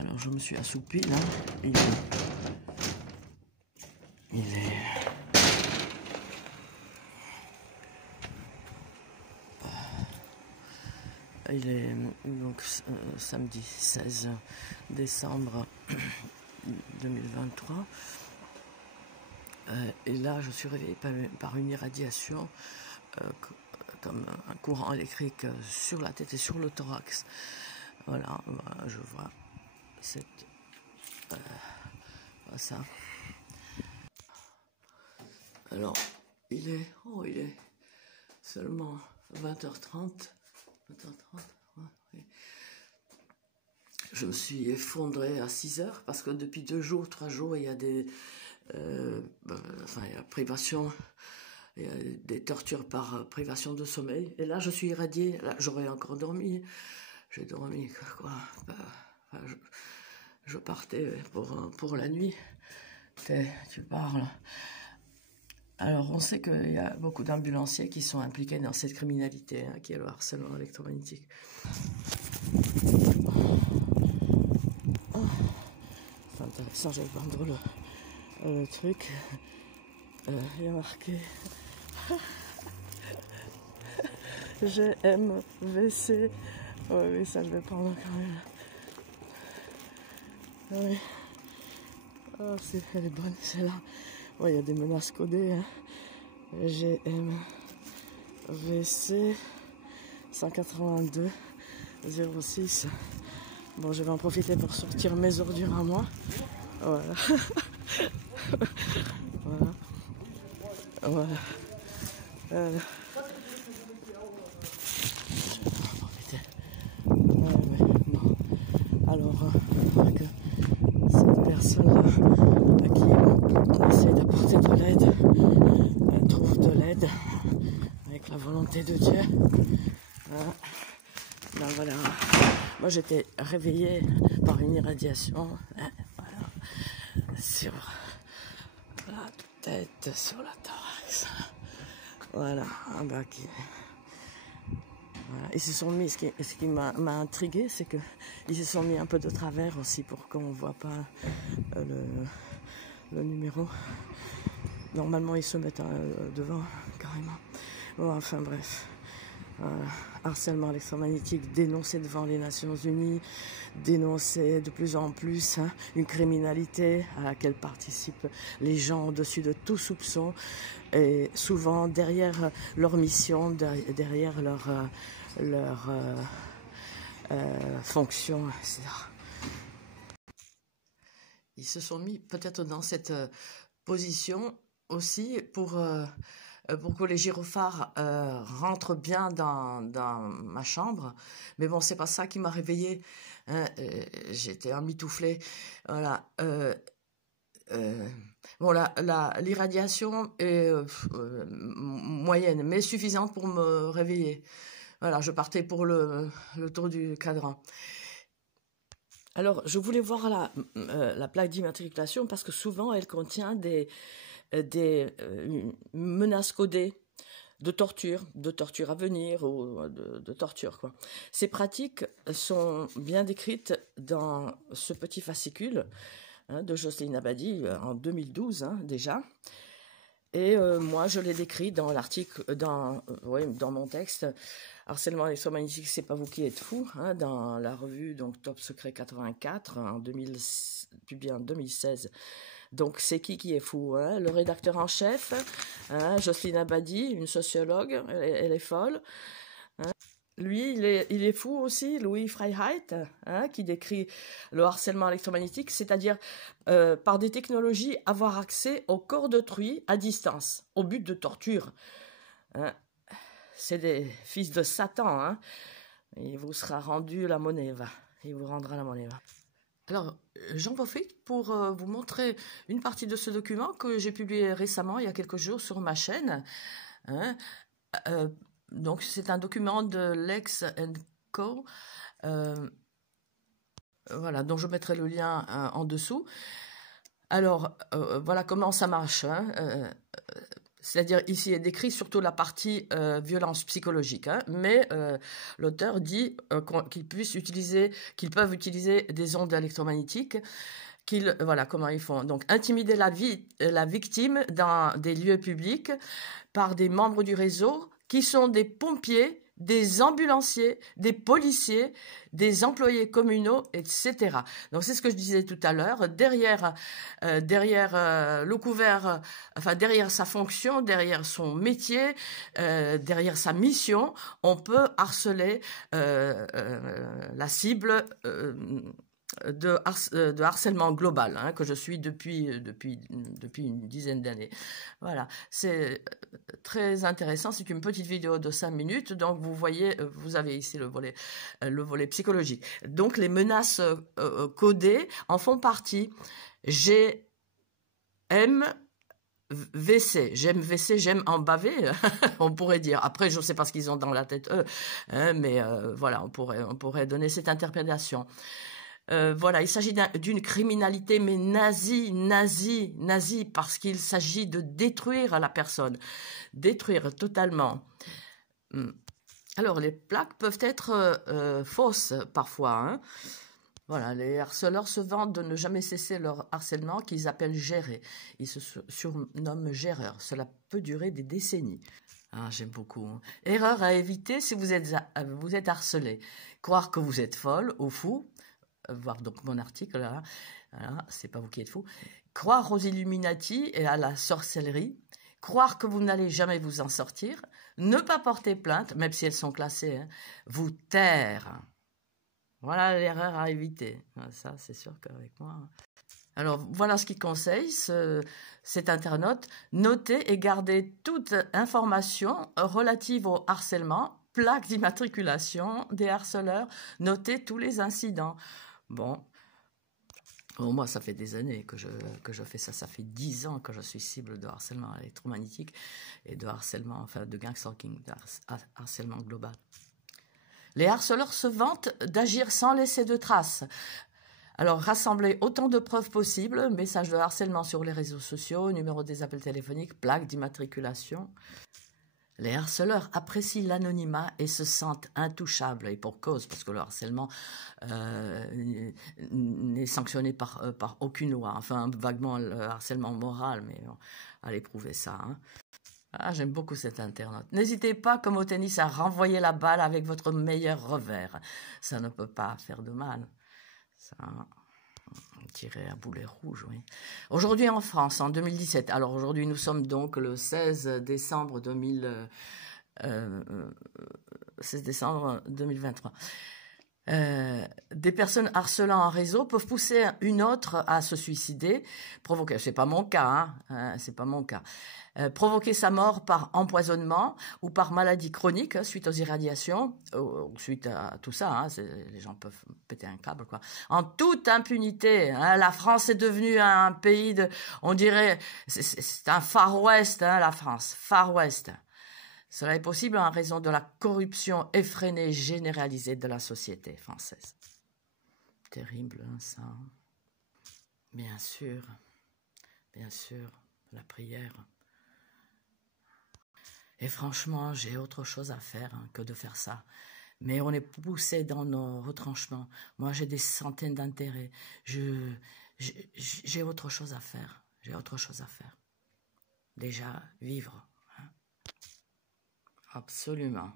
Alors je me suis assoupi là. Il est donc samedi 16 décembre 2023. Et là, je suis réveillée par une irradiation comme un courant électrique sur la tête et sur le thorax. Voilà, je vois ça. Alors, il est seulement 20h30. Oui. Je me suis effondrée à 6h parce que depuis 2 jours, 3 jours, il y a des il y a privation, il y a des tortures par privation de sommeil. Et là, je suis irradiée. Là, j'aurais encore dormi. J'ai dormi quoi. Je partais pour la nuit. Tu parles. Alors, on sait qu'il y a beaucoup d'ambulanciers qui sont impliqués dans cette criminalité, hein, qui est le harcèlement électromagnétique. C'est intéressant, je vais vendre le truc. Il y a marqué GMVC. Oui, ça je vais prendre quand même. Oui. Oh, elle est bonne, celle-là. Ouais, il y a des menaces codées. Hein. GMVC 182 06. Bon, je vais en profiter pour sortir mes ordures à moi. Voilà. Voilà. Je vais en profiter. Bon. Alors, que cette personne-là qui essaie d'apporter de l'aide, elle trouve de l'aide avec la volonté de Dieu. Voilà. Ben voilà. Moi, j'étais réveillée par une irradiation, hein, voilà, sur la tête, sur la thorax. Voilà. Voilà. Ils se sont mis, ce qui m'a intrigué, c'est qu'ils se sont mis un peu de travers aussi pour qu'on ne voit pas le numéro. Normalement, ils se mettent devant, carrément. Bon, enfin bref. Harcèlement électromagnétique dénoncé devant les Nations Unies, dénoncé de plus en plus, hein, une criminalité à laquelle participent les gens au-dessus de tout soupçon, et souvent derrière leur mission, derrière leur fonction, etc. Ils se sont mis peut-être dans cette position aussi pour que les gyrophares rentrent bien dans ma chambre. Mais bon, c'est pas ça qui m'a réveillée. Hein, j'étais emmitouflée. Voilà. Bon, l'irradiation est moyenne, mais suffisante pour me réveiller. Voilà, je partais pour le tour du cadran. Alors, je voulais voir la plaque d'immatriculation parce que souvent, elle contient des menaces codées de torture à venir ou de torture, quoi. Ces pratiques sont bien décrites dans ce petit fascicule, hein, de Jocelyne Abadi en 2012, hein, déjà. Et moi, je l'ai décrit dans l'article, dans mon texte, Harcèlement électromagnétique, c'est pas vous qui êtes fou, hein, dans la revue donc Top Secret 84, publiée en 2016. Donc, c'est qui est fou, hein? Le rédacteur en chef, hein, Jocelyne Abadi, une sociologue, elle est folle. Hein. Lui, il est fou aussi, Louis Freiheit, hein, qui décrit le harcèlement électromagnétique, c'est-à-dire par des technologies avoir accès au corps d'autrui à distance, au but de torture. Hein. C'est des fils de Satan, hein. Il vous sera rendu la monnaie, va. Il vous rendra la monnaie, va. Alors, j'en profite pour vous montrer une partie de ce document que j'ai publié récemment, il y a quelques jours, sur ma chaîne. Hein. Donc, c'est un document de Lex & Co. Voilà, dont je mettrai le lien en dessous. Alors, voilà comment ça marche. Hein. C'est-à-dire, ici est décrit surtout la partie violence psychologique, hein, mais l'auteur dit qu'ils peuvent utiliser des ondes électromagnétiques, voilà comment ils font. Donc, intimider la victime dans des lieux publics par des membres du réseau qui sont des pompiers, des ambulanciers, des policiers, des employés communaux, etc. Donc c'est ce que je disais tout à l'heure. Derrière le couvert, enfin derrière sa fonction, derrière son métier, derrière sa mission, on peut harceler la cible. De harcèlement global, hein, que je suis depuis une dizaine d'années. Voilà, c'est très intéressant. C'est une petite vidéo de 5 minutes, donc vous voyez, vous avez ici le volet psychologique. Donc les menaces codées en font partie. J'aime WC, j'aime en baver, on pourrait dire. Après, je ne sais pas ce qu'ils ont dans la tête eux, hein, mais voilà, on pourrait donner cette interprétation. Voilà, il s'agit d'une criminalité, mais nazie, parce qu'il s'agit de détruire la personne, détruire totalement. Alors, les plaques peuvent être fausses parfois, hein. Voilà, les harceleurs se vantent de ne jamais cesser leur harcèlement qu'ils appellent gérer. Ils se surnomment géreurs. Cela peut durer des décennies. Ah, j'aime beaucoup. Erreur à éviter si vous êtes harcelé. Croire que vous êtes folle ou fou. Voir donc mon article là, voilà, c'est pas vous qui êtes fou. Croire aux Illuminati et à la sorcellerie, croire que vous n'allez jamais vous en sortir, ne pas porter plainte, même si elles sont classées, hein, vous taire. Voilà l'erreur à éviter. Ça, c'est sûr qu'avec moi. Alors, voilà ce qu'il conseille, cet internaute. Notez et gardez toute information relative au harcèlement, plaque d'immatriculation des harceleurs, notez tous les incidents. Bon, moi, ça fait des années que je fais ça. Ça fait 10 ans que je suis cible de harcèlement électromagnétique et de harcèlement, enfin de gang stalking, de harcèlement global. Les harceleurs se vantent d'agir sans laisser de traces. Alors, rassemblez autant de preuves possibles, messages de harcèlement sur les réseaux sociaux, numéro des appels téléphoniques, plaques d'immatriculation. Les harceleurs apprécient l'anonymat et se sentent intouchables, et pour cause, parce que le harcèlement n'est sanctionné par aucune loi. Enfin, vaguement le harcèlement moral, mais bon, allez prouver ça. Hein. Ah, j'aime beaucoup cet internaute. N'hésitez pas, comme au tennis, à renvoyer la balle avec votre meilleur revers. Ça ne peut pas faire de mal. Ça... Tirer à boulet rouge, oui. Aujourd'hui en France, en 2017. Alors aujourd'hui, nous sommes donc le 16 décembre 2023. Des personnes harcelant en réseau peuvent pousser une autre à se suicider, provoquer, c'est pas mon cas, hein, c'est pas mon cas, provoquer sa mort par empoisonnement ou par maladie chronique suite aux irradiations, ou suite à tout ça, hein, les gens peuvent péter un câble, quoi. En toute impunité, hein, la France est devenue un pays de, on dirait, c'est un Far West, hein, la France, Far West. Cela est possible en raison de la corruption effrénée généralisée de la société française. Terrible, hein, ça. Bien sûr, la prière. Et franchement, j'ai autre chose à faire hein, que de faire ça. Mais on est poussé dans nos retranchements. Moi, j'ai des centaines d'intérêts. J'ai autre chose à faire. Déjà, vivre. Absolument.